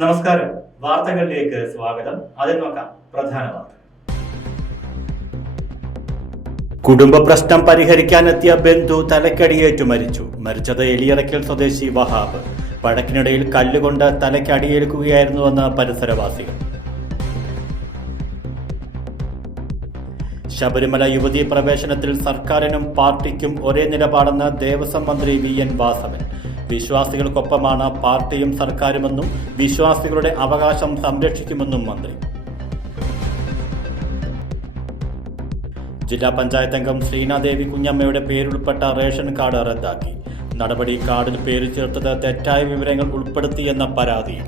നമസ്കാരം, വാർത്തകളിലേക്ക് സ്വാഗതം. അതിൽ നോക്കാം പ്രധാന വാർത്ത. കുടുംബ പ്രശ്നം പരിഹരിക്കാനെത്തിയ ബന്ധു തലക്കടിയേറ്റു മരിച്ചു. മരിച്ചത് എലിയറയ്ക്കൽ സ്വദേശി വഹാബ്. വഴക്കിനിടയിൽ കല്ലുകൊണ്ട് തലക്കടിയേൽക്കുകയായിരുന്നുവെന്ന് പരിസരവാസികൾ. ശബരിമല യുവതീ പ്രവേശനത്തിൽ സർക്കാരിനും പാർട്ടിക്കും ഒരേ നിലപാടെന്ന് ദേവസ്വം മന്ത്രി VN വാസവൻ. വിശ്വാസികൾക്കൊപ്പമാണ് പാർട്ടിയും സർക്കാരുമെന്നും വിശ്വാസികളുടെ അവകാശം സംരക്ഷിക്കുമെന്നും മന്ത്രി. ജില്ലാ പഞ്ചായത്ത് അംഗം ശ്രീനാദേവി കുഞ്ഞമ്മയുടെ പേരുൾപ്പെട്ട റേഷൻ കാർഡ് റദ്ദാക്കി. നടപടി കാർഡിൽ പേര് ചേർത്തത് തെറ്റായ വിവരങ്ങൾ ഉൾപ്പെടുത്തിയെന്ന പരാതിയിൽ.